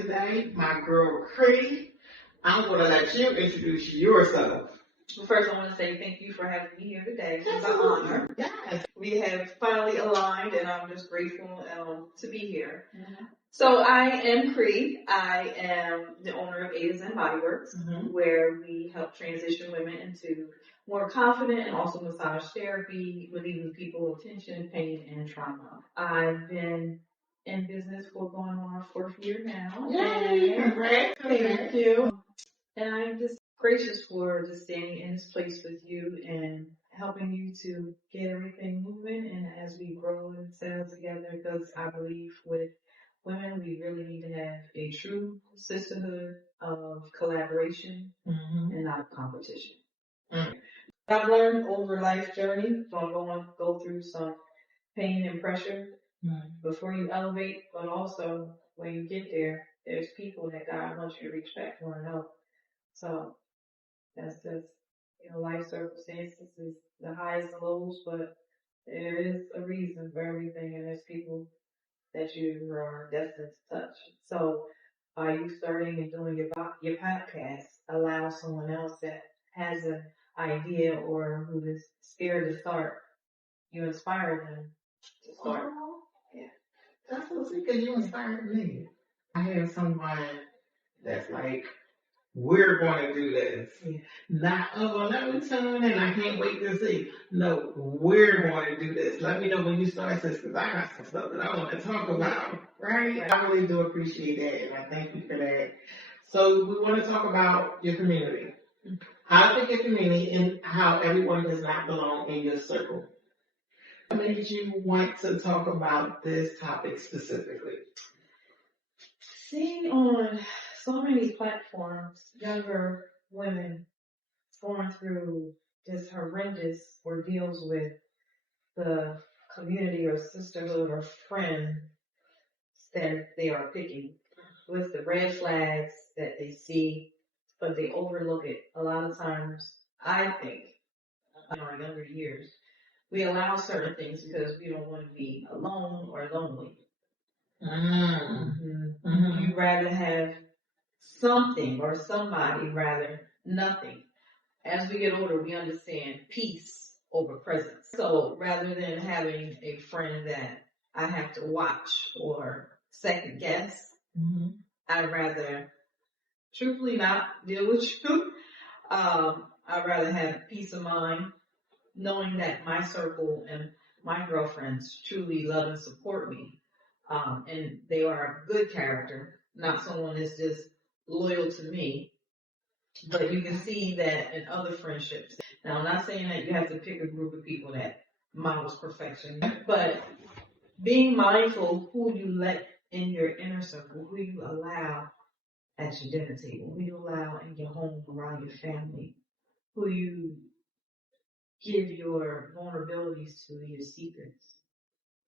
today, my girl Cree. I'm going to let you introduce yourself. Well, first, I want to say thank you for having me here today. It's an honor. Yes. We have finally aligned, and I'm just grateful to be here. Mm-hmm. So I am Cree. I am the owner of Zen Bodyworks, where we help transition women into more confident and also massage therapy, relieving people of tension, pain, and trauma. I've been in business for going on our 4th year now. Yay! Congrats! Thank you. And I'm just gracious for just standing in this place with you and helping you to get everything moving and as we grow and settle together, because I believe with women, we really need to have a true sisterhood of collaboration and not competition. I've learned over life's journey, so I'm going to go through some pain and pressure before you elevate, but also when you get there, there's people that God wants you to respect one another. So that's just, life circumstances is the highs and lows, but there is a reason for everything, and there's people that you are destined to touch. So by you starting and doing your podcast, allow someone else that has an idea or who is scared to start, you inspire them to start. Yeah. That's what's because you inspired me. I have someone that's like, we're going to do this. Yeah. Not, let me tune in. I can't wait to see. No, we're going to do this. Let me know when you start this, because I got some stuff that I want to talk about. Right? I really do appreciate that, and I thank you for that. So we want to talk about your community. How to pick your community and how everyone does not belong in your circle. What made you want to talk about this topic specifically? Seeing on so many platforms, younger women going through this horrendous ordeals with the community or sisterhood or friend that they are picking, with the red flags that they see, but they overlook it. A lot of times, I think, in our younger years, we allow certain things because we don't want to be alone or lonely. You'd rather have something or somebody, rather nothing. As we get older, we understand peace over presence. So rather than having a friend that I have to watch or second guess, I'd rather truthfully not deal with you. I'd rather have peace of mind, knowing that my circle and my girlfriends truly love and support me. And they are a good character, not someone that's just loyal to me. But you can see that in other friendships. Now, I'm not saying that you have to pick a group of people that models perfection, but being mindful who you let in your inner circle, who you allow at your dinner table, who you allow in your home around your family, who you give your vulnerabilities to, your secrets.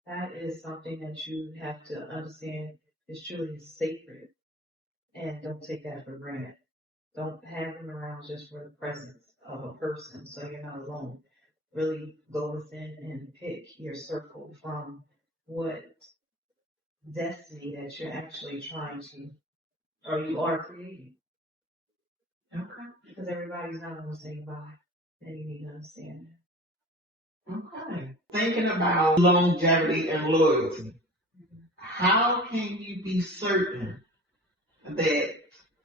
That is something that you have to understand is truly sacred, and don't take that for granted. Don't have them around just for the presence of a person so you're not alone. Really go within and pick your circle from what destiny that you're actually trying to, or you are creating. Okay. Because everybody's not going to say goodbye, and you need to understand that. Okay. Thinking about longevity and loyalty, how can you be certain that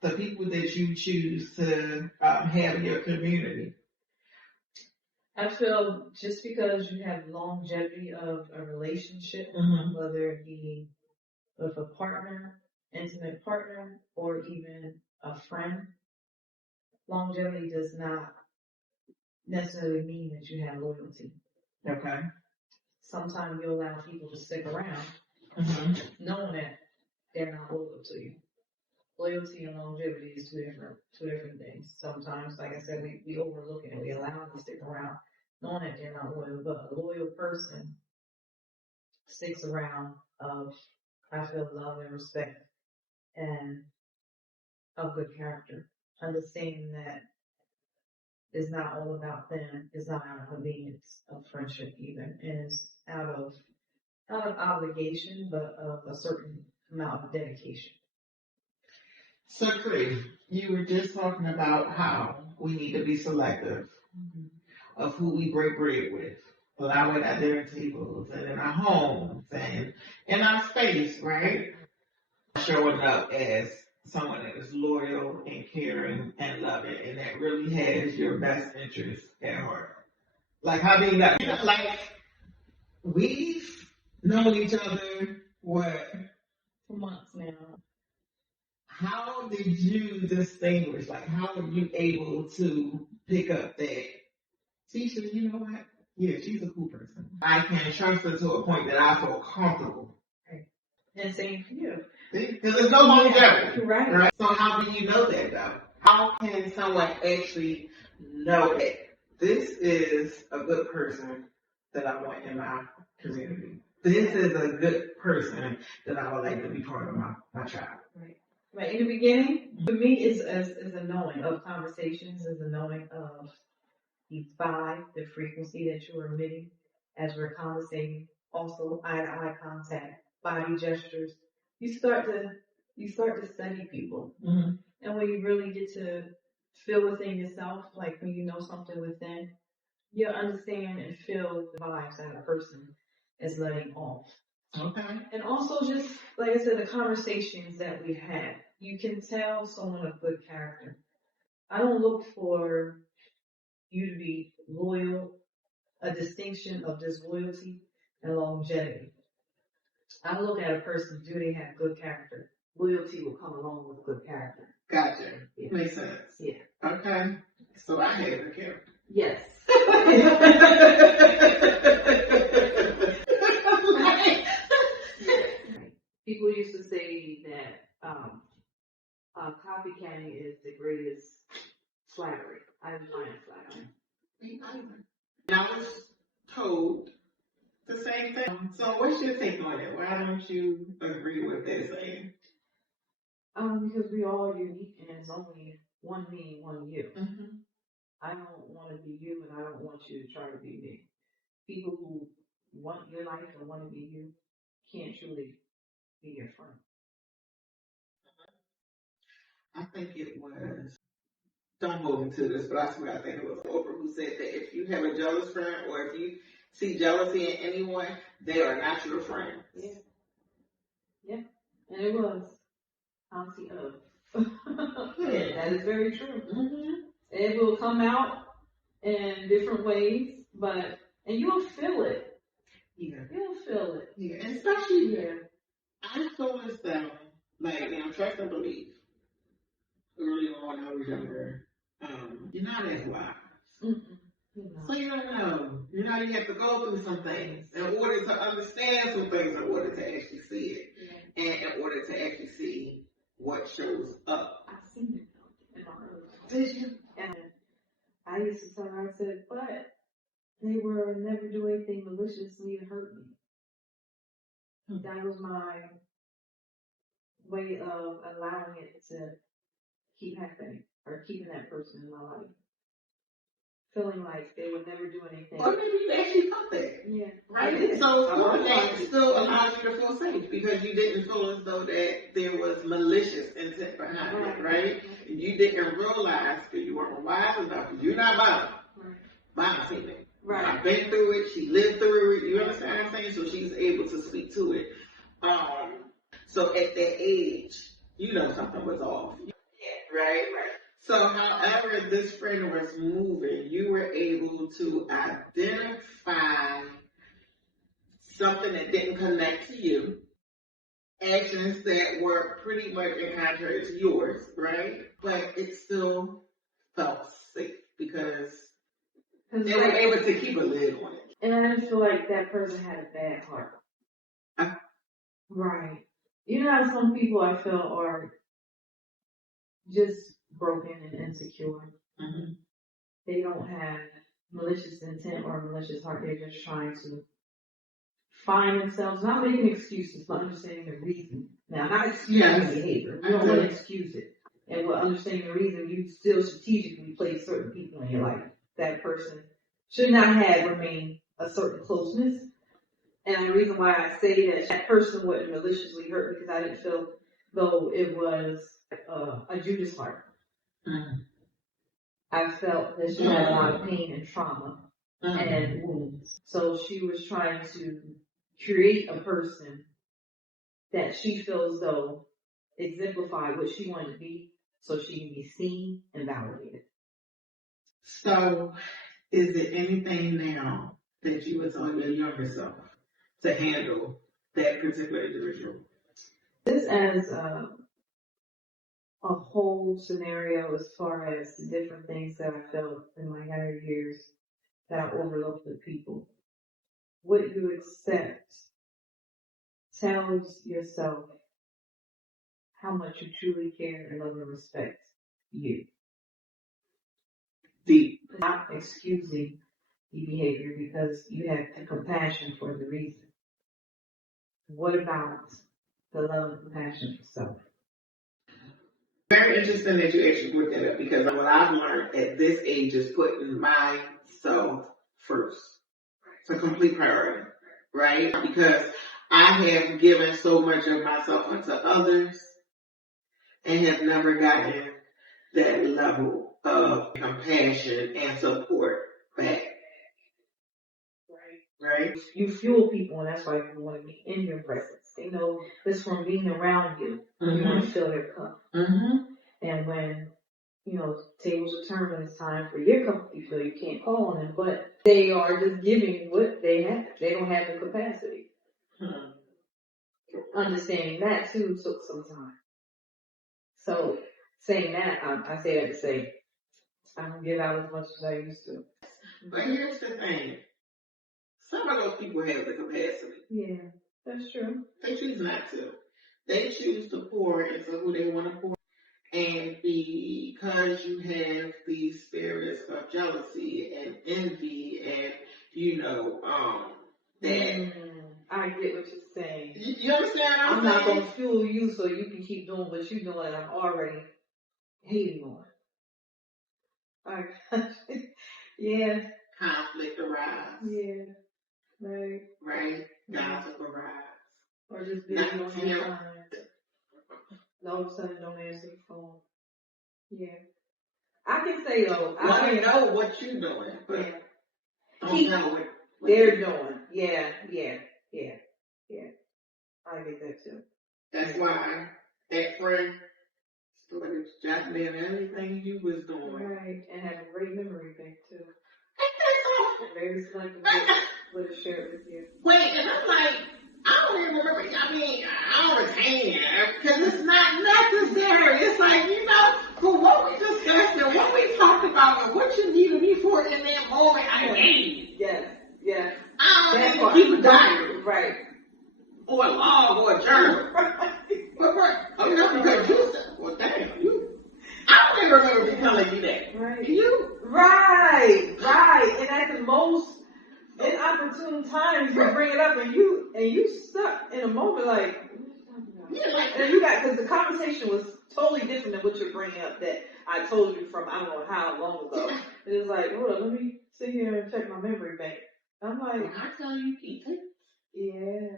the people that you choose to have in your community? I feel just because you have longevity of a relationship, whether it be with a partner, intimate partner, or even a friend, longevity does not necessarily mean that you have loyalty. Okay. Sometimes you allow people to stick around, knowing that they're not loyal to you. Loyalty and longevity is two different things. Sometimes, like I said, we overlook it and we allow them to stick around, knowing that they're not loyal. But a loyal person sticks around of, I feel, love and respect and of good character. Understanding that it's not all about them. It's not out of convenience of friendship even. And it's out of not of obligation, but of a certain amount of dedication. So, Cree, you were just talking about how we need to be selective of who we break bread with. Allow it at dinner tables and in our homes and in our space, right? Showing up as someone that is loyal and caring and loving and that really has your best interest at heart. Like, how do you know? Like, we've known each other, what? For months now. How did you distinguish? Like, how were you able to pick up that? Tisha, you know what? Yeah, she's a cool person. I can trust her to a point that I feel comfortable. Right. And same for you. Because there's no longevity. Right. So how do you know that though? How can someone actually know that this is a good person that I want in my community? This is a good person that I would like to be part of my tribe. Right. Right. In the beginning, for me, is a knowing of conversations, is a knowing of the vibe, the frequency that you are emitting as we're conversating. Also, eye-to-eye contact, body gestures. You start to study people, and when you really get to feel within yourself, like when you know something within, you understand and feel the vibes that a person is letting off. Okay. And also, just like I said, the conversations that we had, you can tell someone of good character. I don't look for you to be loyal, a distinction of disloyalty and longevity. I look at a person, do they have good character? Loyalty will come along with good character. Gotcha. Yeah. Makes sense. Yeah. Okay. So I have a character. Yes. People used to say that copycatting is the greatest flattery. I didn't find it flattering. I was told the same thing. So what's your take on it? Why don't you agree with that saying? Because we all are unique and there's only one me, one you. Mm-hmm. I don't want to be you and I don't want you to try to be me. People who want your life and want to be you can't truly be your friend. I think it was, don't hold me to this, but I swear I think it was Oprah who said that if you have a jealous friend or if you see jealousy in anyone, they are not your friend. Yeah. Yeah. And it was Auntie O. Yeah, that is very true. Mm-hmm. It will come out in different ways, and you'll feel it. Yeah. You'll feel it. Yeah. And especially, I feel as though, like, trust and believe. Early on when I was younger, you're not as wise. So you don't know. You have to go through some things in order to understand some things, in order to actually see it, and in order to actually see what shows up. I've seen it in my early life. Did you? And I used to tell her, I said, but they were never do anything maliciously to hurt me. That was my way of allowing it to keep happening, or keeping that person in my life. Feeling like they would never do anything. Or maybe you actually felt that. Yeah. Right? So that still allows you to feel safe because you didn't feel as though that there was malicious intent behind it, right? You didn't realize because you weren't wise enough. You're not violent. Violent seen it. Right. I've been through it. She lived through it. You understand what I'm saying? So she's able to speak to it. So at that age, something was off. Yeah. Right? So however this friend was moving, you were able to identify something that didn't connect to you, actions that were pretty much in contrary to yours, right? But it still felt safe because they were able to keep a lid on it. And I didn't feel like that person had a bad heart. Right. You know how some people I feel are just broken and insecure. Mm-hmm. They don't have malicious intent or malicious heart. They're just trying to find themselves, not making excuses, but understanding the reason. Now, not excusing behavior. You don't want to excuse it. And with understanding the reason, you still strategically place certain people in your life. That person should not have remained a certain closeness. And the reason why I say that person wouldn't maliciously hurt me because I didn't feel though it was a Judas heart. Mm-hmm. I felt that she had a lot of pain and trauma and wounds. So she was trying to create a person that she feels though exemplified what she wanted to be, so she can be seen and validated. So, is there anything now that you would tell your younger self to handle that particular individual? This as a whole scenario as far as the different things that I felt in my younger years that I overlooked with people. What you accept tells yourself how much you truly care and love and respect you. Deep. Not excusing the behavior because you have the compassion for the reason. What about the love and compassion for self? Very interesting that you actually brought that up, because what I've learned at this age is putting myself first. It's a complete priority, right? Because I have given so much of myself unto others and have never gotten that level of compassion and support back. Right? You fuel people, and that's why people want to be in your presence. They know this from being around you. You want to fill their cup. And when, tables are turned and it's time for your cup to be filled, you can't call on them, but they are just giving what they have. They don't have the capacity. Understanding that too took some time. So saying that, I say that to say, I don't give out as much as I used to. But here's the thing. Some of those people have the capacity. Yeah, that's true. They choose not to. They choose to pour into who they want to pour. And because you have these spirits of jealousy and envy and, that. I get what you're saying. You understand what I'm not going to fuel you so you can keep doing what you're doing. I'm already hating on. Yeah. Conflict arise. Yeah. Right. Right? Gossip arise. Or just busy on your time. All of a sudden don't answer the phone. Yeah. I can say though, I know what you're doing, but don't know what they're doing. Yeah. I get that too. That's why that friend started jotting down everything you was doing. Right, and have a great memory bank too. That's very selective what to share with you. Wait, and I'm like, I don't even remember. I mean, I don't retain it because it's not necessary. It's like, for what we discussed and what we talked about and what you needed me for in that moment, I gave. Yes. I don't need to keep a diary. Right. Or a log or a journal. Because you said, well, damn, I don't even remember me telling you that. Right. You? Right. And at the most inopportune times, you bring it up and you stuck in a moment like, and because the conversation was totally different than what you're bringing up that I told you from I don't know how long ago. It was like, hold on, let me sit here and check my memory bank. I'm like, when I tell you keep it. Yeah.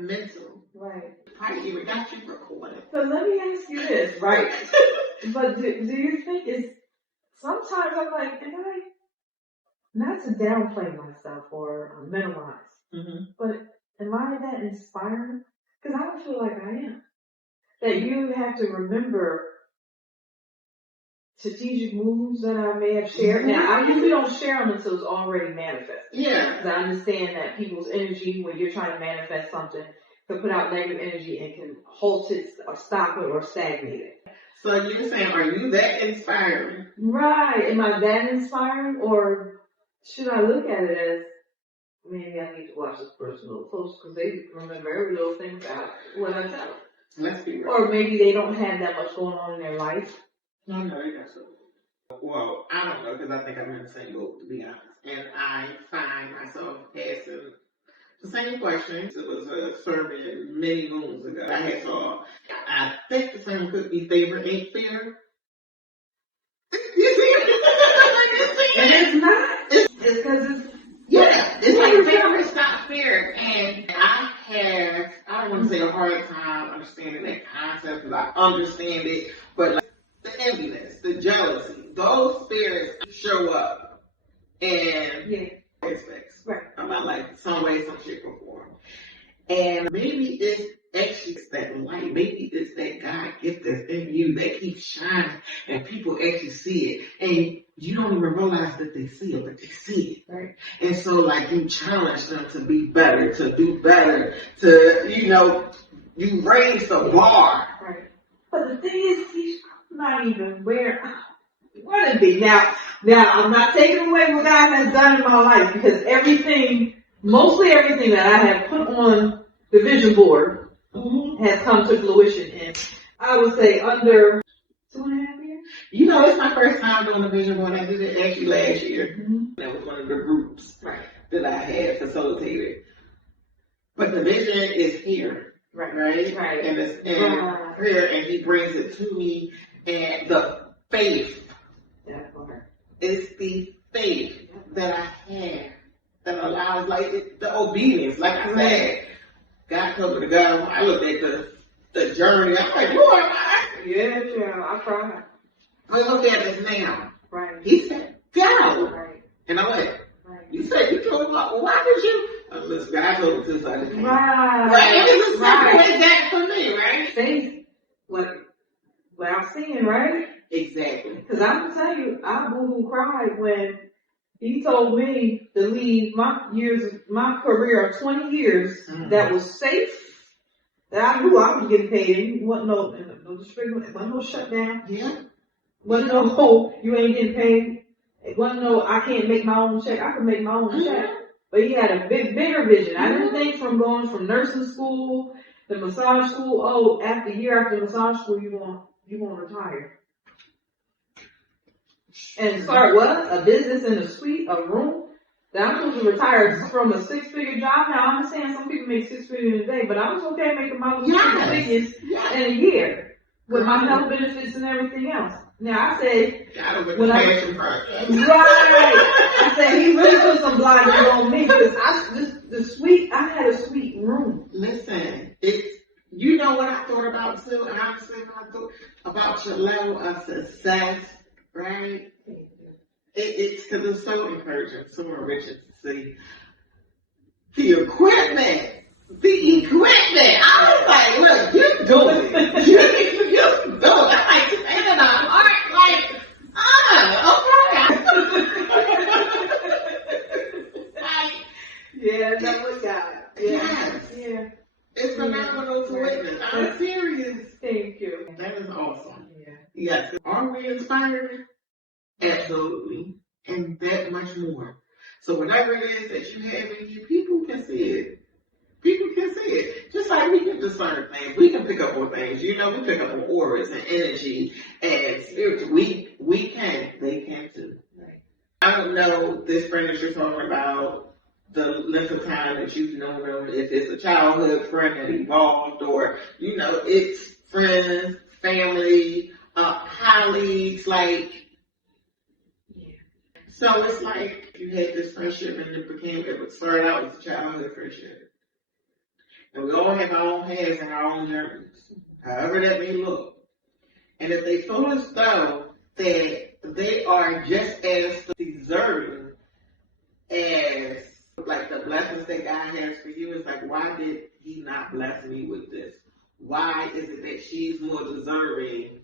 Mental. Right. Probably even got you recorded. So let me ask you this, right? But do you think it's sometimes I'm like, am I not to downplay myself or minimize, but am I that inspiring? Because I don't feel like I am. That you have to remember strategic moves that I may have shared. Now, I usually don't share them until it's already manifested. Yeah. Because I understand that people's energy, when you're trying to manifest something, can put out negative energy and can halt it or stop it or stagnate it. So you're saying, are you that inspiring? Right. Am I that inspiring? Or should I look at it as, maybe I need to watch this person a little close because they remember every little thing about what I tell them. Let's be real. Or maybe they don't have that much going on in their life. No, they got so. Well, I don't know because I think I'm in the same boat, to be honest. And I find myself asking the same questions. It was a survey many moons ago. I think the term could be favorite ain't fair. You see it? And it's not. It's because it's. Yeah, it's like favorite's not fair. And I have I don't want to say a hard time understanding that concept because I understand it, but like the enviness, the jealousy, those spirits show up in aspects of my life, some way, some shape, or form. And maybe it's actually that light. Maybe it's that God gift that's in you that keeps shining and people actually see it. And you don't even realize that they see it, but they see it. Right. And so like you challenge them to be better, to do better, to, you raise the bar. Right. But the thing is, he's not even where I want to be. Now, I'm not taking away what God has done in my life because mostly everything that I have put on the vision board has come to fruition in, I would say, under 2.5 years. It's my first time doing the vision board. I did it actually last year. That was one of the groups that I had facilitated. But the vision is here, right? And it's here, and he brings it to me. And the faith, it's the faith that I have that allows, the obedience. Like I said, God covered the God. I looked at the journey. I'm like, who am I? Yeah, I cried. I look at this now. Right. He said, go. Right. And I went, you said you told me, well, why did you? Listen, God told me to, so I didn't. Right. It was the same way that for me, right? Faith, what I'm seeing, right? Exactly. Because I'm going to tell you, I boo-hoo cried when he told me to leave my career of 20 years that was safe, that I knew I was getting paid. It wasn't no disagreement. It wasn't no shutdown. Yeah. Wasn't no, you ain't getting paid. It wasn't no, I can't make my own check. I can make my own check. But he had a bigger vision. I didn't think from going from nursing school to massage school, after massage school, you want to retire. And start what? A business in a suite, a room? That I'm supposed to retire from a 6-figure job. Now, I understand some people make 6 figures a day, but I was okay making my little 6 figures in a year with my health benefits and everything else. Now, I said, I said, he really put some blinders on me because I had a sweet room. Listen, you know what I thought about too, and honestly, when I thought about your level of success, right? It's because it's so encouraging, so enriching to see the equipment. I was like, look, you're doing it. You're doing it. I'm like, standing on heart, like, yeah, that was God. Yes. Yeah. It's phenomenal to witness. I'm serious. Thank you. That is awesome. Yeah. Yes. Are we inspired? Absolutely. And that much more. So whatever it is that you have in you, people can see it. Just like we can discern things. We can pick up on things. We pick up on auras and energy and spirits. We can. They can too. Right. I don't know this friend that you're talking about, the length of time that you've known them, if it's a childhood friend that evolved or, it's friends, family, colleagues, so it's like you had this friendship and it started out as a childhood friendship. And we all have our own paths and our own journeys, however that may look. And if they feel as though that they are just as deserving as the blessings that God has for you, it's like, why did he not bless me with this? Why is it that she's more deserving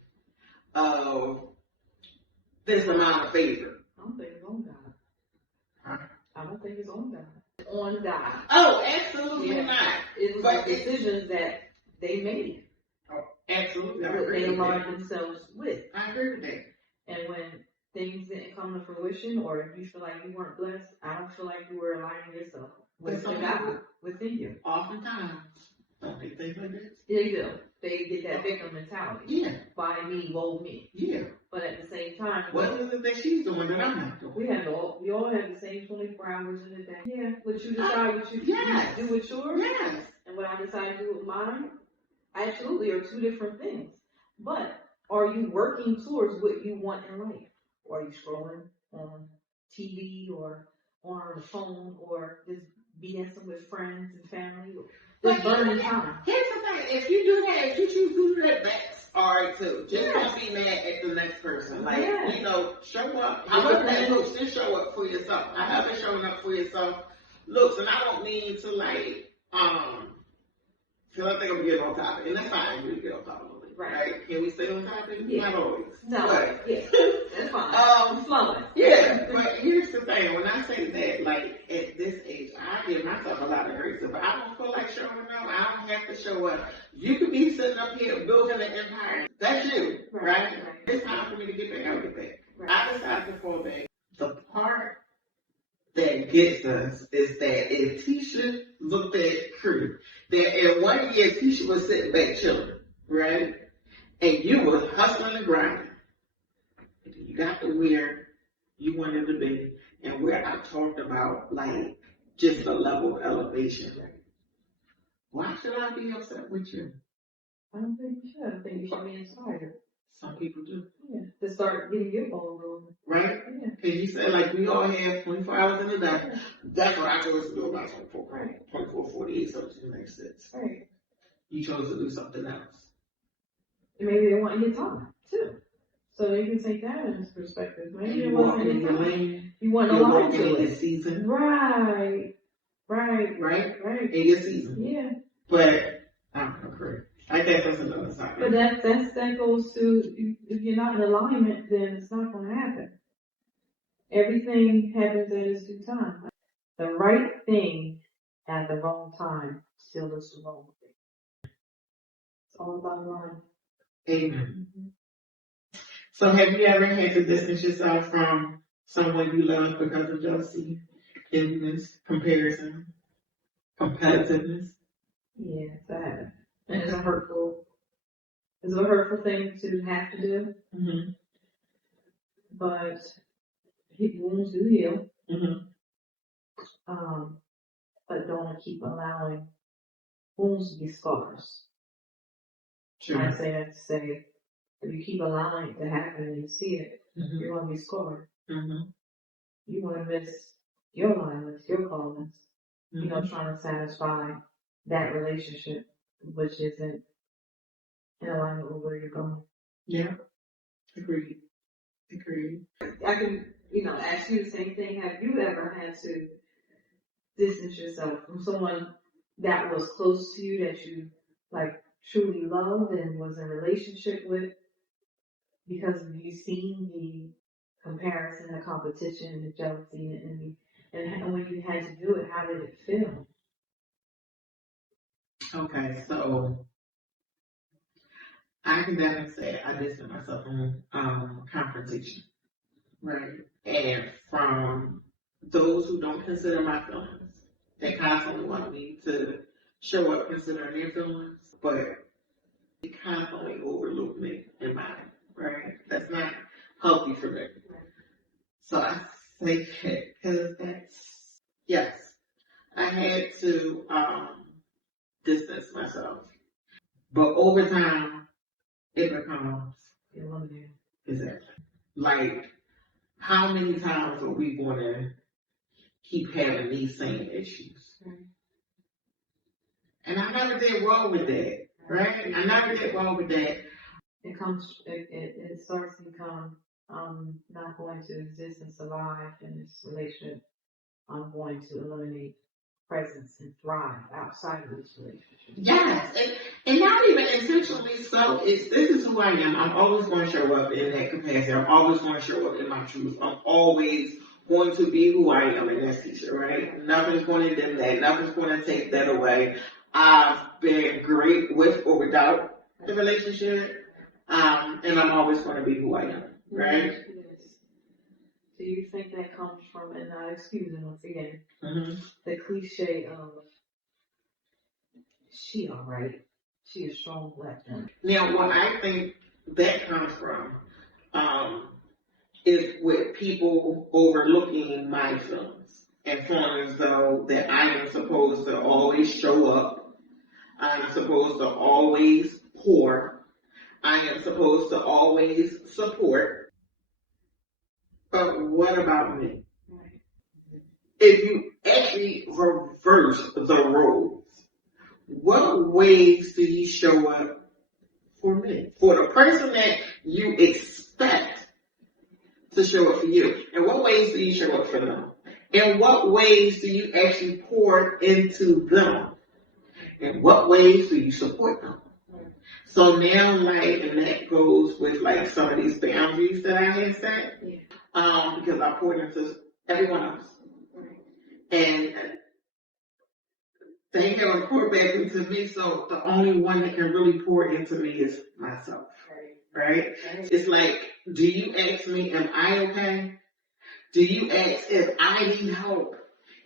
of this amount of favor? I don't think it's on God. Huh? I don't think it's on God. It's on God. Oh, absolutely not. It was the decisions that they made. Oh, absolutely. What they aligned themselves with. I agree with that. And when things didn't come to fruition, or you feel like you weren't blessed, I don't feel like you were aligning yourself with God within you. Oftentimes, don't they think like this? They do. They get that victim mentality. Yeah. Why me, woe me. Yeah. But at the same time, what is it that she's doing that I'm not doing? We all have the same 24 hours in a day. Yeah. What you decide, what you do with yours. Yes. And what I decide to do with mine, absolutely are two different things. But are you working towards what you want in life? Or are you scrolling on TV or on the phone or just BSing with friends and family? Just burning time. Here's the thing: if you do that, if you choose to do that, that's all right too. Just don't be mad at the next person. Like you know, show up. However that looks, just show up for yourself. However showing up for yourself looks, and I don't mean to like because I think I'm getting on topic, and that's fine. We get on topic. Right? Can we stay on topic? Yeah. Not always. No. But, yeah. That's fine. Flowing. Yeah. But here's the thing. When I say that, like, at this age, I give myself a lot of grace. If I don't feel like showing up, I don't have to show up. You could be sitting up here building an empire. That's you. Right? It's time for me to get back. I'll get back. I decided to fall back. The part that gets us is that if Tisha looked at Cree, that in 1 year, Tisha was sitting back chilling. Right? And you was hustling and grinding. You got to where you wanted to be. And where I talked about, like, just the level of elevation. Why should I be upset with you? I don't think you should. I think you should be inspired. Some people do. Yeah. To start getting your ball rolling. Right? Yeah. Because you said, like, we all have 24 hours in a day. Yeah. That's what I chose to do about 24. Right. 24, 48, so it makes sense. Right. You chose to do something else. Maybe they want your time too, so you can take that into perspective. Maybe it wasn't in your lane. You want to lie to to it. Season. Right. In your season. Yeah. But I'm agree. I guess that's another topic. But that goes to if you're not in alignment, then it's not going to happen. Everything happens at its due time. The right thing at the wrong time still is the wrong thing. It's all about line. Amen. Mm-hmm. So have you ever had to distance yourself from someone you love because of jealousy, enviness, comparison, competitiveness? Yes, I have. And it's a hurtful thing to have to do. Mm-hmm. But wounds do heal. Mm-hmm. But don't keep allowing wounds to be scars. Sure. I say that to say, if you keep allowing it to happen and you see it, mm-hmm. you're going to be scarred. Mm-hmm. You want to miss your lives, your callings, mm-hmm. Trying to satisfy that relationship, which isn't in alignment with where you're going. Yeah. Agreed. I can, ask you the same thing. Have you ever had to distance yourself from someone that was close to you, that you, truly loved and was in a relationship with, because you seen the comparison, the competition, the jealousy, and when you had to do it, how did it feel? Okay, so I can definitely say I distanced myself from confrontation, right? And from those who don't consider my feelings, they constantly want me to show up considering their feelings, but they constantly overlook me in mine, right? That's not healthy for me. So I say that because yes, I had to distance myself. But over time, it becomes exactly. Like, how many times are we going to keep having these same issues? And I never did wrong with that, right? I never did wrong with that. It starts to become, I'm not going to exist and survive in this relationship. I'm going to eliminate presence and thrive outside of this relationship. Yes, and not even intentionally so. This is who I am. I'm always going to show up in that capacity. I'm always going to show up in my truth. I'm always going to be who I am in that teacher, right? Nothing's going to dim that. Nothing's going to take that away. I've been great with or without the relationship, and I'm always going to be who I am, right? Yes. Do you think that comes from, and not excusing once again, the cliche of, she alright, she a strong black woman? Now, what I think that comes from is with people overlooking my feelings and feeling as though that I am supposed to always show up. I'm supposed to always pour. I am supposed to always support. But what about me? If you actually reverse the roles, what ways do you show up for me? For the person that you expect to show up for you. In what ways do you show up for them? In what ways do you actually pour into them? In what ways do you support them? So now, like, and that goes with like some of these boundaries that I had set, because I poured into everyone else, and they haven't poured back into me. So the only one that can really pour into me is myself, right? It's like, do you ask me, am I okay? Do you ask if I need help?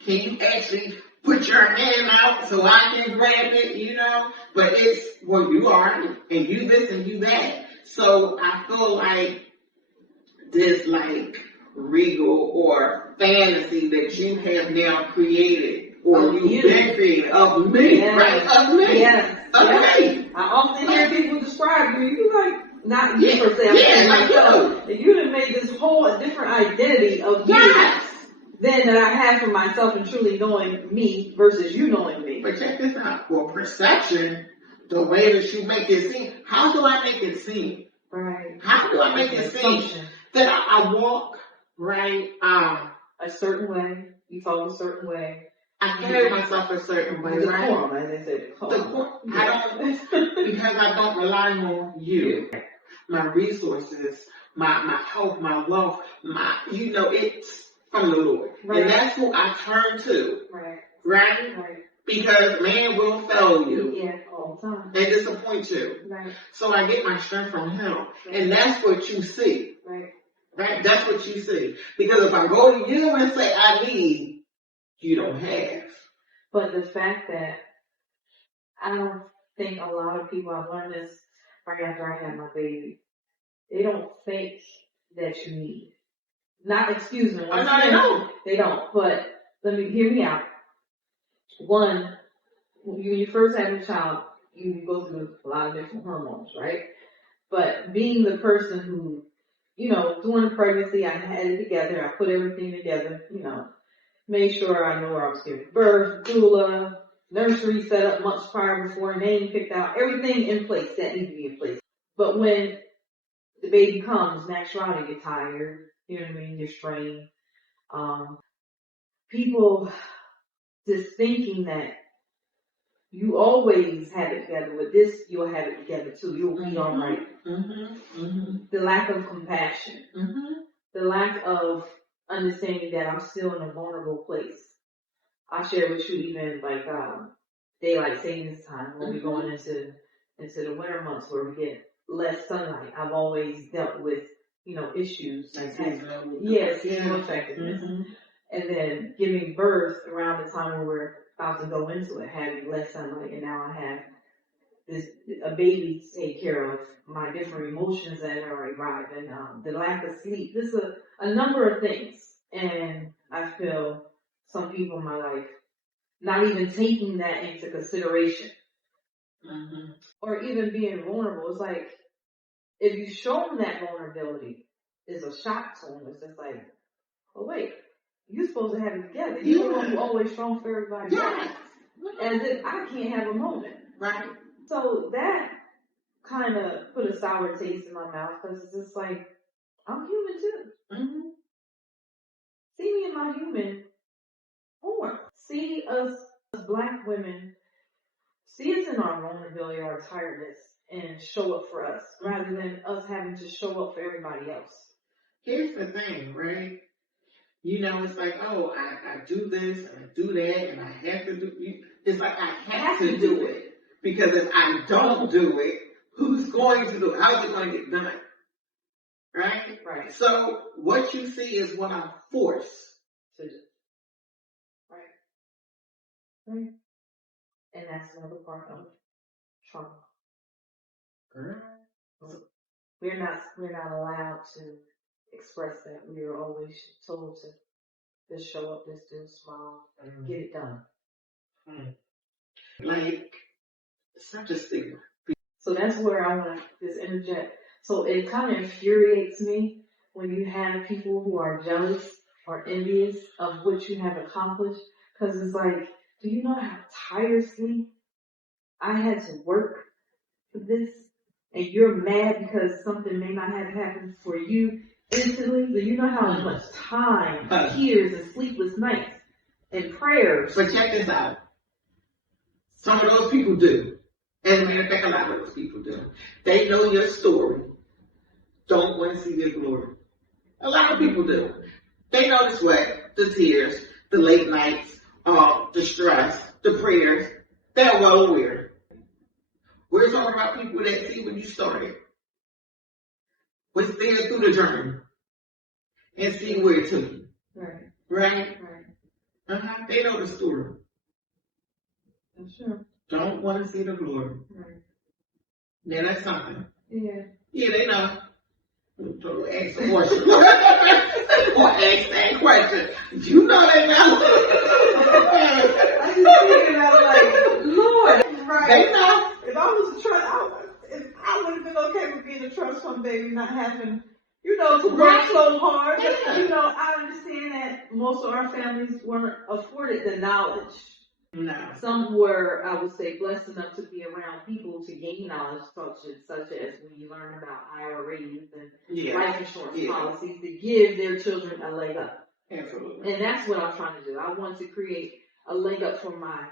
Can you actually put your hand out so I can grab it, you know? But it's, well, you are, and you this and you that. So I feel like this, like, regal or fantasy that you have now created, or you've been created of me, right? Of me. Of me. I often hear people describe you. You like, not you per se, I'm saying myself. And you done made this whole different identity of me than that I have for myself and truly knowing me versus you knowing me. But check this out. For perception, the way that you make it seem, how do I make it seem? Right. How do I make it seem? That I walk, right, a certain way. You talk a certain way. I carry myself a certain way, right? Decorum, as they say. Because I don't rely on you. My resources, my health, my wealth, it's from the Lord. Right. And that's who I turn to. Right? Because man will fail you. All the time. And disappoint you. Right. So I get my strength from him. Right. And that's what you see. Right? That's what you see. Because if I go to you and say I need, you don't have. But the fact that I don't think a lot of people, I've learned this right after I had my baby, they don't think that you need. Not excuse me. They don't. But hear me out. One, when you first have a child, you go through a lot of different hormones, right? But being the person who, during the pregnancy, I had it together. I put everything together, made sure I know where I was giving birth, doula, nursery set up months prior before, name picked out, everything in place that needed to be in place. But when the baby comes, in actuality, you're tired, you know what I mean? You're strained. People just thinking that you always have it together, but this, you'll have it together too. You'll be all right. The lack of compassion. The lack of understanding that I'm still in a vulnerable place. I share with you even like daylight savings time when we're going into the winter months where we get less sunlight. I've always dealt with, issues like seasonal effectiveness. And then giving birth around the time when we're about to go into it, having less sunlight, and now I have a baby to take care of, my different emotions that are arrived, and the lack of sleep. This is a number of things, and I feel some people in my life not even taking that into consideration, or even being vulnerable. It's like if you show them that vulnerability, it's a shock to them. It's just like, oh wait, you're supposed to have it together. You're the one who always strong for everybody else. As if I can't have a moment. Right. So that kind of put a sour taste in my mouth because it's just like, I'm human too. See me in my human form. See us as Black women, see us in our vulnerability, our tiredness, and show up for us rather than us having to show up for everybody else. Here's the thing, right? It's like, oh, I do this and I do that and I have to do it. It's like I have to do it. Because if I don't do it, who's going to do it? How's it going to get done? Right? So what you see is what I'm forced to do. Right. And that's another part of trauma. We're not allowed to express that. We are always told to just show up, just do smile, get it done. Like, such a stigma. So that's where I want to just interject. So it kind of infuriates me when you have people who are jealous or envious of what you have accomplished. Because it's like, do you know how tirelessly I had to work for this, and you're mad because something may not have happened for you instantly, but you know how much time, tears, and sleepless nights, and prayers. But check this out. Some of those people do. As a matter of fact, a lot of those people do. They know your story. Don't want to see their glory. A lot of people do. They know the sweat, the tears, the late nights, the stress, the prayers. They're well aware. We're talking about people that see when you started, was there through the journey, and see where it took you. Right. Right? They know the story. I'm sure. Don't want to see the glory. Right. Now that's something. Yeah. Yeah, they know. So ask the question. Or ask that question. You know they know. I just thinking about like, Lord, right? They know. If I was a trust, I would have been okay with being a trust fund baby, not having, to work so hard. Yeah. But, I understand that most of our families weren't afforded the knowledge. No. Some were, I would say, blessed enough to be around people to gain knowledge, such as when you learn about IRAs and life insurance policies to give their children a leg up. Absolutely. And that's what I'm trying to do. I want to create a leg up for my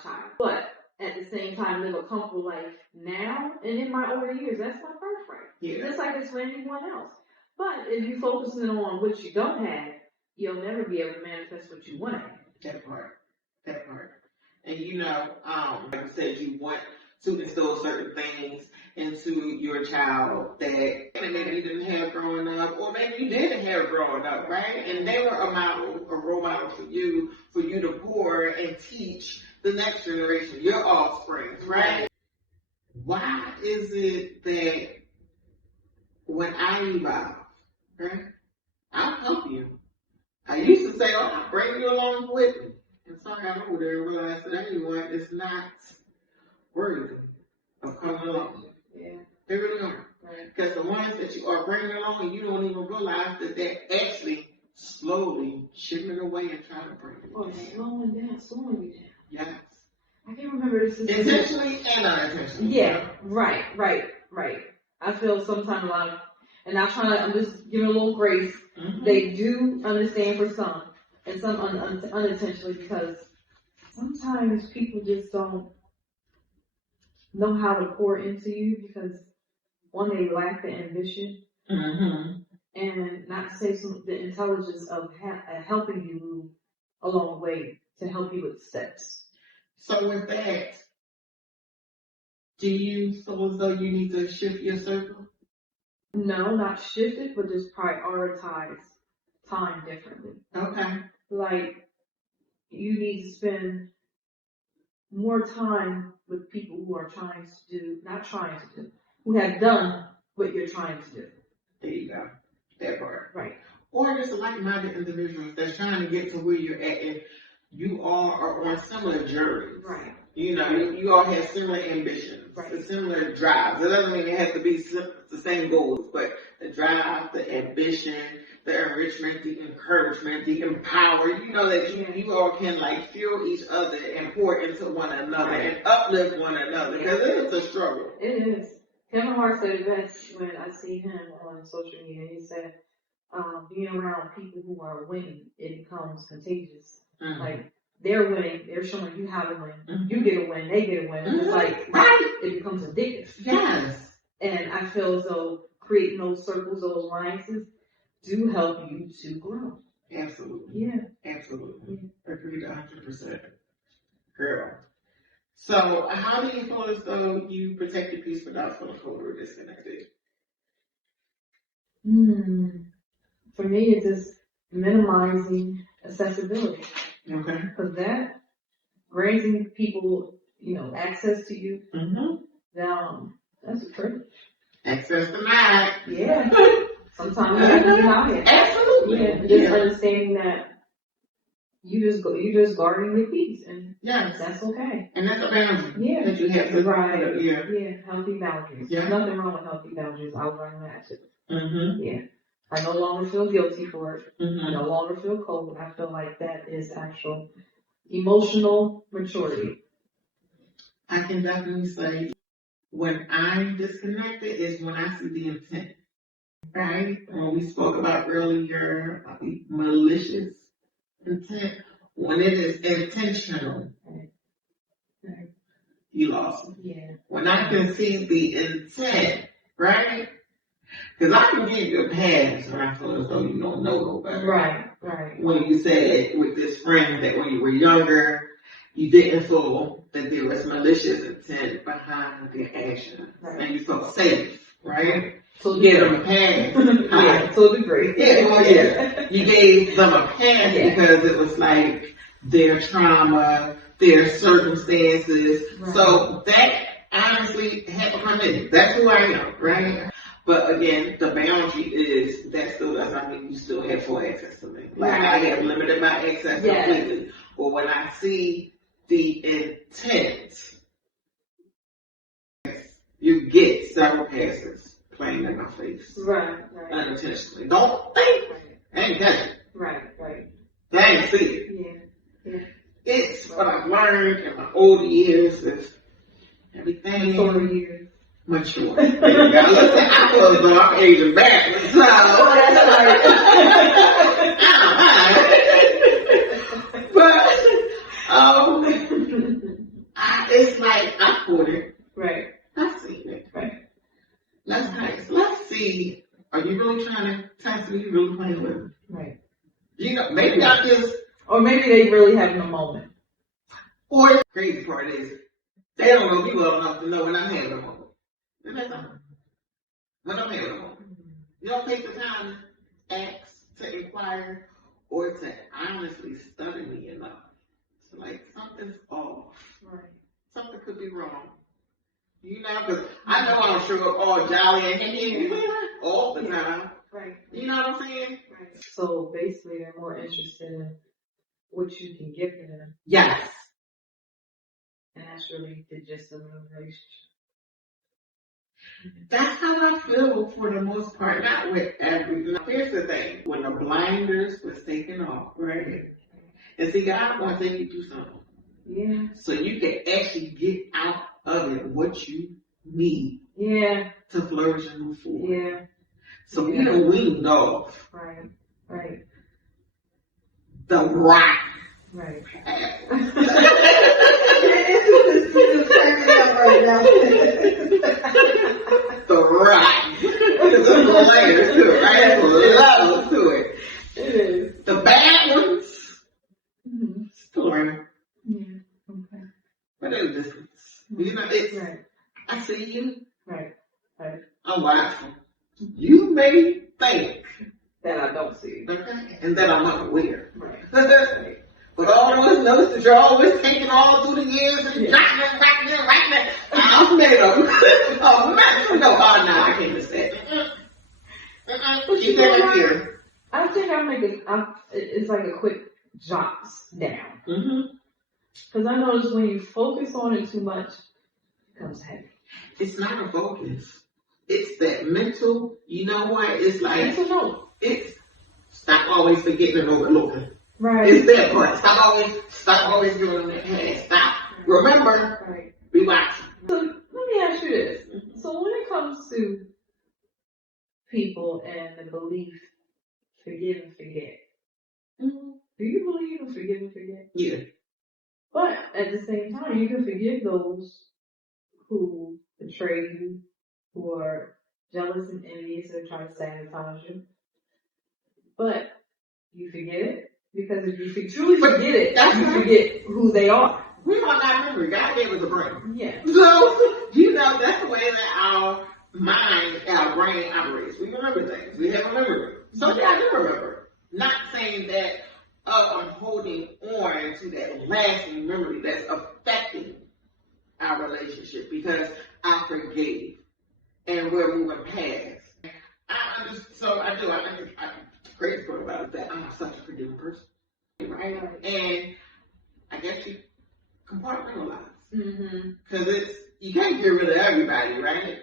child. But at the same time, live a comfortable life now and in my older years. That's my birthright. Yeah. Just like it's for anyone else. But if you're focusing on what you don't have, you'll never be able to manifest what you want to have. That part. And like I said, you want to instill certain things into your child that maybe you didn't have growing up, or maybe you didn't have growing up, right? And they were a role model for you to pour and teach the next generation, your offspring, right? Why is it that when I evolve, right, I'll help you. I used to say, I'll bring you along with me. And so I got older and realized that everyone is not worthy of coming along. Yeah. They really aren't. Because the ones that you are bringing along, you don't even realize that they're actually slowly chipping away and trying to bring you down. Slowing you down. Yes. I can't remember this. Intentionally and unintentionally. Yeah, right. I feel sometimes I'm just giving a little grace. Mm-hmm. They do understand for some, and some unintentionally, because sometimes people just don't know how to pour into you because, one, they lack the ambition, and not to say the intelligence of helping you move along the way to help you with steps. So with that, do you feel as though you need to shift your circle? No, not shift it, but just prioritize time differently. Okay. Like, you need to spend more time with people who are who have done what you're trying to do. There you go. That part. Right. Or just like-minded individuals that's trying to get to where you're at, and you all are on similar journeys. Right. You all have similar ambitions, similar drives. It doesn't mean it has to be the same goals, but the drive, the ambition, the enrichment, the encouragement, the empower. That you all can fuel each other and pour into one another and uplift one another, because it is a struggle. It is. Kevin Hart said it best when I see him on social media. He said, being around people who are winning, it becomes contagious. Mm-hmm. Like, they're winning, they're showing you how to win. Mm-hmm. You get a win, they get a win. Mm-hmm. It's it becomes addictive. Yes. And I feel as though creating those circles, those alliances, do help you to grow. Absolutely. Yeah. Absolutely. Yeah. Agreed 100%. Girl. So, how do you feel as though you protect your peace without feeling cold or disconnected? For me, it's just minimizing accessibility. Okay. Because that granting people, access to you, that's a privilege. Access denied. Yeah. Sometimes you have to deny it. Absolutely. Yeah. Just understanding that you just guarding your peace, and that's okay. And that's a boundary. Yeah. That you have to right. Yeah. Healthy boundaries. Yeah. There's nothing wrong with healthy boundaries. I'll learn that too. Mm-hmm. Yeah. I no longer feel guilty for it. Mm-hmm. I no longer feel cold. I feel like that is actual emotional maturity. I can definitely say when I'm disconnected is when I see the intent, right? When we spoke about earlier, malicious intent, when it is intentional, you lost me. Yeah. When I can see the intent, right? Because I can give you a pass when I feel as though you don't know no better. Right, right. When you said with this friend that when you were younger, you didn't feel that there was malicious intent behind their actions. Right. And you felt safe, right? So you gave them a pass. Yeah, to a degree. Yeah, well, yeah. You gave them a pass because it was like their trauma, their circumstances. Right. So that honestly had to come in. That's who I am, right? But again, the boundary is that still doesn't mean you still have full access to me. Like I have limited my access completely. But when I see the intent, you get several passes playing in my face. Right. Unintentionally. Don't think. I ain't catch it. Right. I ain't see it. Yeah. It's what I've learned in my older years is everything. Older years. Mature. Listen, I feel as though I'm aging backwards. So that's right. But it's like I put it. Right. I've seen it. Right. Let's see. Are you really trying to test me? You really playing with me? Right. You know, maybe I just. Or maybe they really having a moment. Or the crazy part is they don't know me well enough to know when I'm having a moment. And that's all. When I'm having a moment. You don't take the time to ask, to inquire, or to honestly study me enough. So like something's off. Right. Something could be wrong. You know, because I know I don't show up all jolly and happy all the time. Right. You know what I'm saying? Right. So basically, they're more interested in what you can give them. Yes. And that's really the gist of the relationship. That's how I feel for the most part, not with every. Here's the thing: when the blinders was taken off, right? And see, God wants to take you through something. Yeah. So you can actually get out of it what you need. Yeah. To flourish and move forward. Yeah. So we done weaned off. Right. The rock. Right. The rock. There's some layers to it, right? There's levels to it. It is. The bad ones. Mm-hmm. Still around. Yeah. Okay. But there's a distance. You know, it's. Right. I see you. Right. I'm watching. You may think that I don't see. Okay. And that I'm unaware. Right. But all of us notice that you're always taking all through the years and writing it. I've made a mess. No, I can't just say it. Keep that here. I think it's like a quick jots down. Because I notice when you focus on it too much, it becomes heavy. It's not a focus. It's that mental, you know what? It's like, it's stop always forgetting and overlooking. Right. It's that part. Stop always doing that. Hey, stop. Remember, right. Be watching. So let me ask you this. So when it comes to people and the belief, forgive and forget, do you believe in forgive and forget? Yeah. But at the same time, you can forgive those who betray you, who are jealous and envious or try to sabotage you. But you forget it. Because if you truly forget it, you forget who they are. We might not remember. God gave us a brain. Yeah. So, you know, that's the way that our mind, our brain operates. We remember things. We have a memory. So, yeah, I do remember. Not saying that I'm holding on to that lasting memory that's affecting our relationship because I forgave and we're moving past. I do. I think crazy part about it that I'm such a forgiving person, right? And I guess you compartmentalize because you can't get rid of everybody, right?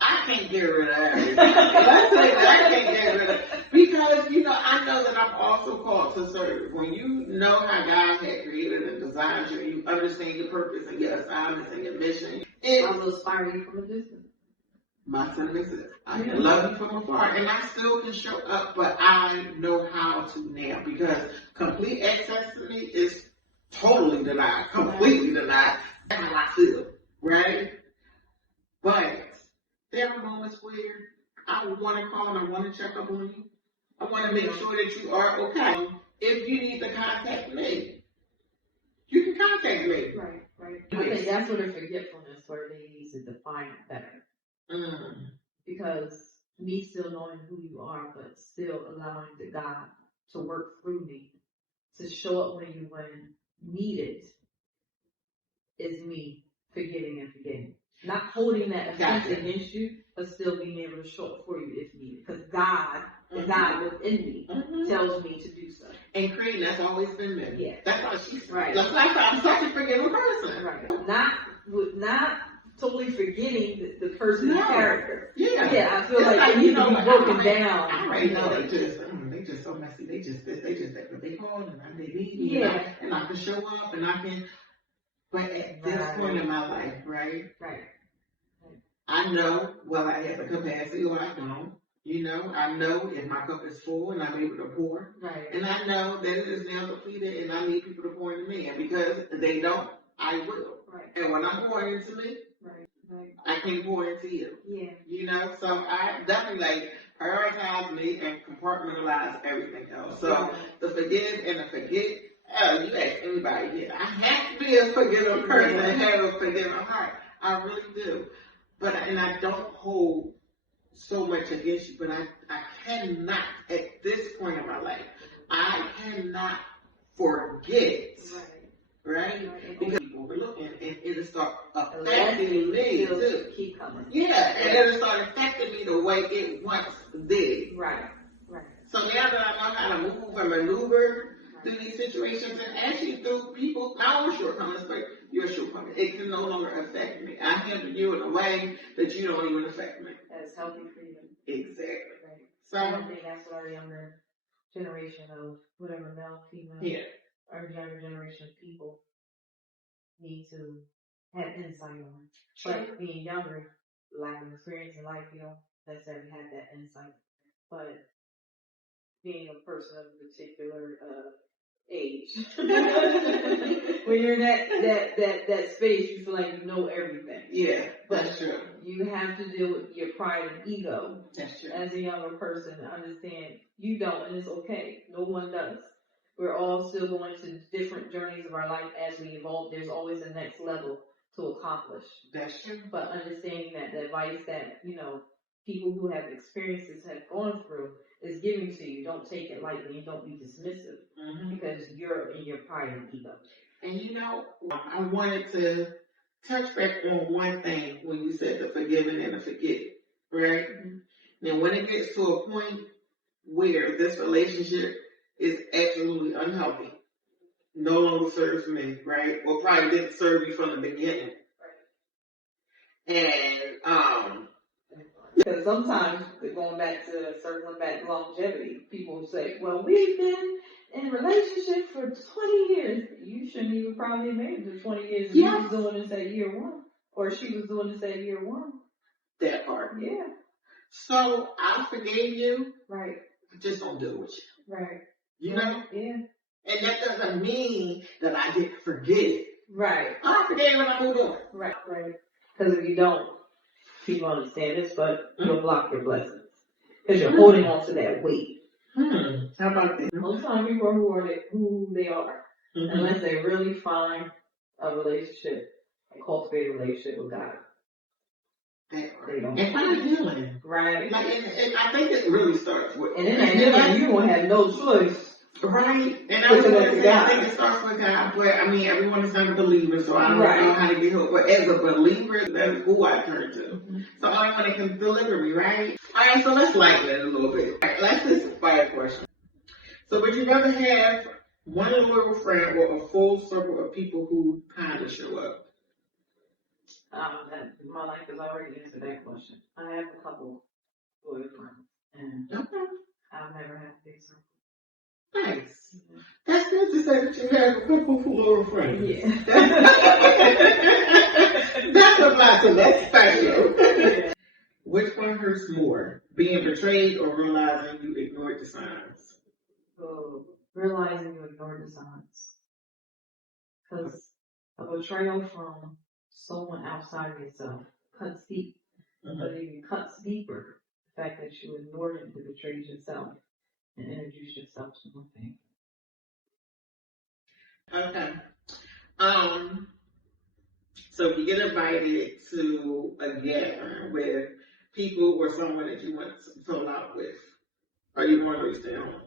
I can't get rid of everybody. Let's say that I can't get rid of because I know that I'm also called to serve. When you know how God had created and designed you, and you understand your purpose and your assignments and your mission. I will aspire you from a distance. My sentiment is, I can love you from afar, and I still can show up, but I know how to now, because complete access to me is totally denied, completely denied. That's how I feel, right? But there are moments where I want to call and I want to check up on you. I want to make sure that you are okay. If you need to contact me, you can contact me. Right. I think that's where the forgetfulness where they need to define it better. Because me still knowing who you are, but still allowing the God to work through me, to show up when needed, is me forgetting. Not holding that offense against you, but still being able to show up for you if needed. Because God, the God within me, tells me to do so. And Cree, that's always been me. Yeah. That's how she's right. That's why I'm such a forgiving person. Right. Not totally forgetting the person's character. Yeah, I feel like it needs to be broken down. I already know they just so messy. They just that, but they call and they need me. And I can show up and I can. But at this point in my life, right? I know whether I have the capacity or I don't. I know if my cup is full and I'm able to pour. And I know that it is now depleted and I need people to pour into me. And because they don't, I will. And when I'm pouring into me, I can pour into you. So I definitely prioritize me and compartmentalize everything else. So the forgive and the forget, you ask anybody here. I have to be a forgiving person and have a forgiving heart. I really do. And I don't hold so much against you, but I cannot, at this point in my life, I cannot forget, right? Because people were looking, and it'll start affecting me too. Keep coming. Yeah, and it'll start affecting me the way it once did. Right. So now that I know how to move and maneuver through these situations, and actually through people, my own shortcomings, but your shortcomings, it can no longer affect me. I handle you in a way that you don't even affect me. That's healthy freedom. Exactly. So I think that's what our younger generation of whatever male, female, our younger generation of people need to have insight on. But being younger, lack of experience in life, you don't necessarily have that insight. But being a person of a particular age, when you're in that space, you feel like you know everything. Yeah, that's true. You have to deal with your pride and ego. That's true. As a younger person, to understand you don't, and it's okay. No one does. We're all still going to different journeys of our life as we evolve. There's always a next level to accomplish. That's true. But understanding that the advice that, people who have experiences have gone through is giving to you. Don't take it lightly and don't be dismissive because you're in your pride and ego. And I wanted to touch back on one thing when you said the forgiving and the forget, right? Now, when it gets to a point where this relationship is absolutely unhealthy, no longer serves me, right? Or probably didn't serve you from the beginning. And, because sometimes, circling back to longevity, people say, well, we've been in a relationship for 20 years. You shouldn't even probably have made it to 20 years if you was doing this at year one. Or she was doing this at year one. That part. Yeah. So, I forgave you. Right. I just don't deal with you. Right. You know? Yeah. And that doesn't mean that I didn't forget it. Right. I forgave when I moved on. Right. Because if you don't, people understand this, but you'll block your blessings. Because you're holding on to that weight. How about that? Most time people are who they are. Unless they really find a relationship, and cultivate a relationship with God. They don't. And find healing. Right. And I think it really starts with. And in that healing, you won't have no choice. Right. And I think it starts with God. But everyone is not a believer, so I don't know how to get help. But as a believer, that's who I turn to. So only one that can deliver me, right? Alright, so let's lighten it a little bit. Let's just fire question. So would you rather have one loyal friend or a full circle of people who kind of show up? My life has already answered that question. I have a couple loyal friends, and I've never had a big circle. Nice. That's good to say that you have a couple floral friends. Yeah. That's a blessing. That's special. Yeah. Which one hurts more? Being betrayed or realizing you ignored the signs? So, realizing you ignored the signs. Because a betrayal from someone outside of yourself cuts deep. But it even cuts deeper. The fact that you ignored him to betray yourself and introduce yourself to one thing. Okay. So if you get invited to a gathering with people or someone that you want to fill out with, are you going to stay home?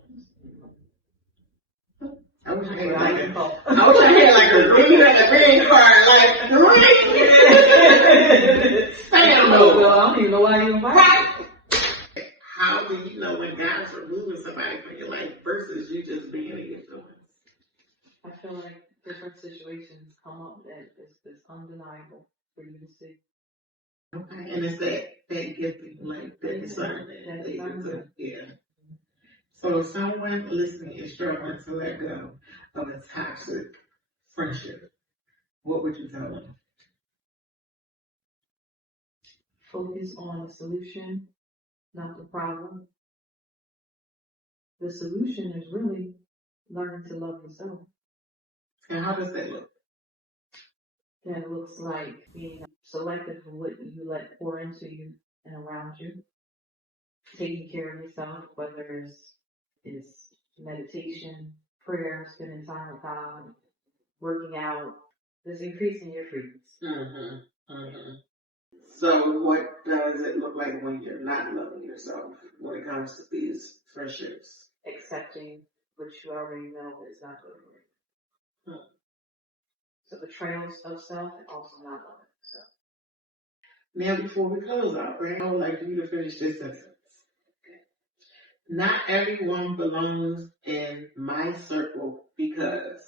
I wish I had like a green card, like green. Spam mode. Well, I don't even know why you invited. How do you know when God's removing somebody from your life versus you just being in your feelings? I feel like different situations come up that is undeniable for you to see. Okay, and it's that gifting, like that discernment. Yeah. So if someone listening is struggling to let go of a toxic friendship, what would you tell them? Focus on the solution, not the problem. The solution is really learning to love yourself. And how does that look? That looks like being selective for what you let pour into you and around you. Taking care of yourself, whether it's meditation, prayer, spending time with God, working out, just increasing your frequency. So what does it look like when you're not loving yourself when it comes to these friendships? Accepting what you already know is not good for you. So betrayal of self and also not loving yourself. Now before we close out, I would like you to finish this sentence. Not everyone belongs in my circle because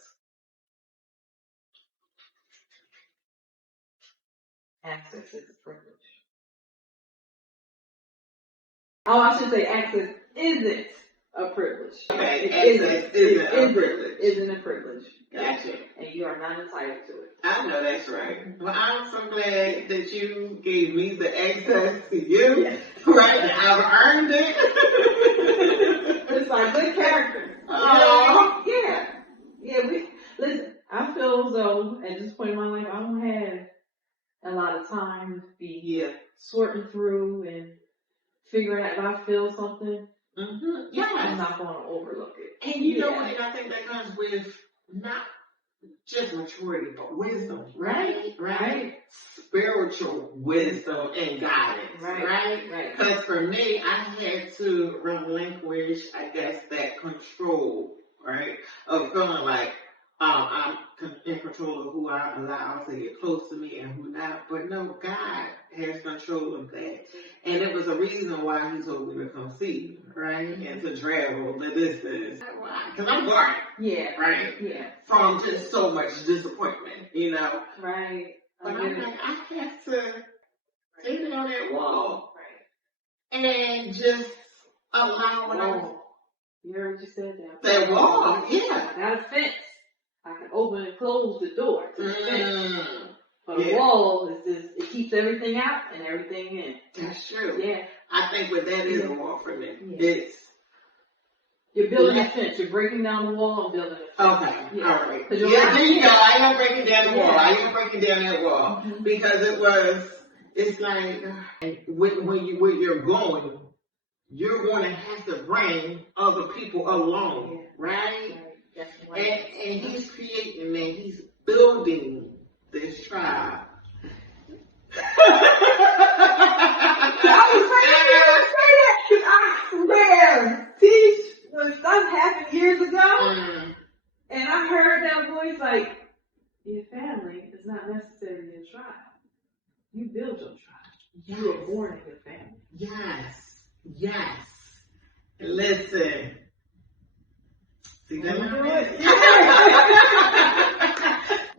access is a privilege. Oh, I should say access isn't a privilege. Okay, access isn't a privilege. Isn't a privilege. Gotcha. And you are not entitled to it. I know that's right. Well, I'm so glad that you gave me the access to you. Yes. Right? I've earned it. It's like good character. Yeah. Listen, I feel as though at this point in my life, I don't have a lot of time to be sorting through and figuring out if I feel something. Yeah. I'm not going to overlook it. And you know what? And I think that comes with not just maturity, but wisdom, right? Spiritual wisdom and guidance, right? Because for me, I had to relinquish, I guess, that control, right? Of feeling like I'm in control of who I allow to get close to me and who not. But no, God has control of that. And it was a reason why he told me to come see you, right? And to travel the distance. Because I'm guarded. Yeah. Right? Yeah. From just so much disappointment, you know? Right. But I'm like, I have to take it on that wall. Right. And just allow what I'm... You heard what you said there. That wall, yeah. I got a fence. I can open and close the door to the fence. But a wall is just, it keeps everything out and everything in. That's true. Yeah. I think what that is a wall for me. Yeah. You're building a fence. You're breaking down the wall and building a fence. Okay. Yeah. All right. Yeah, there you go. I am breaking down the wall. I am breaking down that wall. Because it's like, when you're going, you're going to have to bring other people along, right? And he's creating, man, he's building this tribe. I swear, when stuff happened years ago, and I heard that voice like, your family is not necessarily your tribe. You build your tribe. Yes. You were born in your family. Yes. Listen. See that?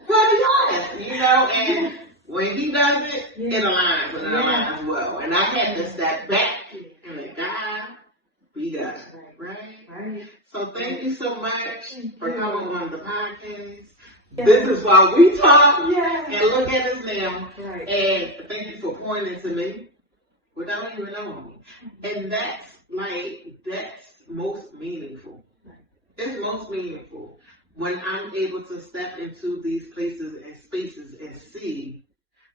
Well, yes, you know, and when he does it, it aligns with our lives as well. And I had to step back and let God be God. Right. Right. So thank you so much for you. coming on the podcast. Yes. This is why we talk Yes. and look at us now. Right. And thank you for pointing to me without even knowing me. And that's most meaningful. Right. It's most meaningful when I'm able to step into these places and spaces and see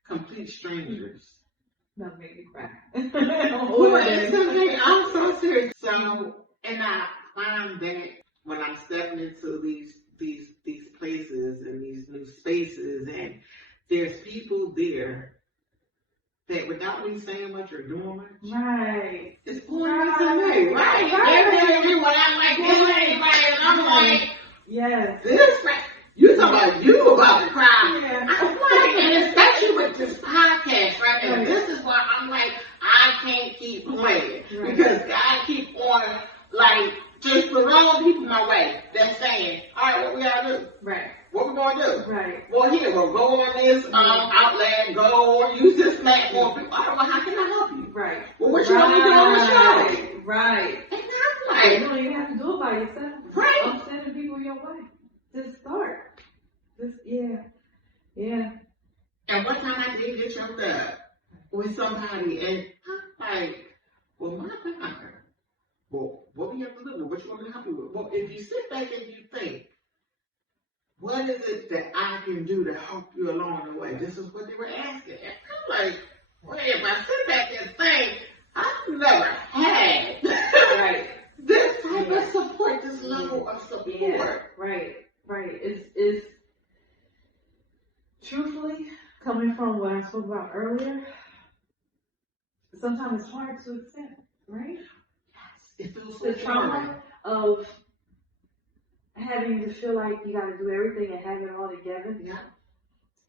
complete strangers. That made me cry. I'm so serious. So, and I find that when I'm stepping into these places and these new spaces, and there's people there that without me saying much or doing much, Right. it's pointing to me, right? When I'm like, and I'm like, yes. this, you talking about you about to cry. Yeah. I'm like, and especially with this podcast, right? And this is why I'm like, I can't keep playing. Right. Because God keep on, like, just throwing people my way that's saying, all right, what we gotta do? Right. What we gonna do? Right. Well, here, we'll go on this outlet, go use this platform. I don't know, how can I help you? Right. Well, what you want me to do on the show? Right. And I'm You like, don't even have to do it by yourself. right. I'm sending people your way. Just start. Yeah. And one time I did get choked up with somebody, and I'm like, well, my God. Well, what do you have to do? What you want me to help you with? Well, if you sit back and you think, what is it that I can do to help you along the way? This is what they were asking. And I'm like, well, if I sit back and think, I've never had Right. this type of support, this level of support. Yeah. Right. It's truthfully coming from what I spoke about earlier. Sometimes it's hard to accept, right? It feels so The foreign. trauma of having to feel like you got to do everything and have it all together. Yeah.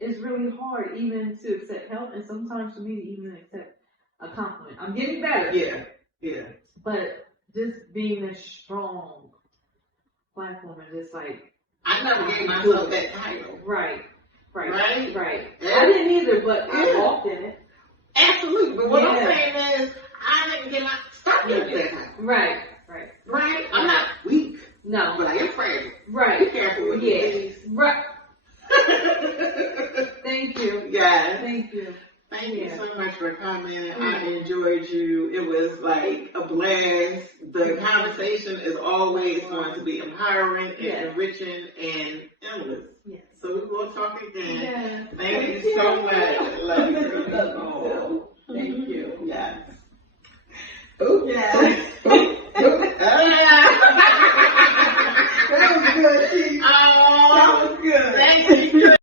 It's really hard even to accept help, and sometimes for me to even accept a compliment. I'm getting better. Yeah. But just being a strong black woman, just like I never gave myself that title. right. Yeah. I didn't either, but I walked in it. Absolutely. But what I'm saying is, I didn't get my stop giving me that title. Right. Right? I'm not weak, No. but I am fragile. Be Right. careful with me, please. Right. Thank you. Yes. Thank you. Thank you so much for coming. I enjoyed you. It was like a blast. The conversation is always going to be empowering and enriching and endless. Yes. So we will talk again. Yes. Thank you so much. I love you. Oh, thank you. Yes. Oh, yes. That was good. That was good. Thank you.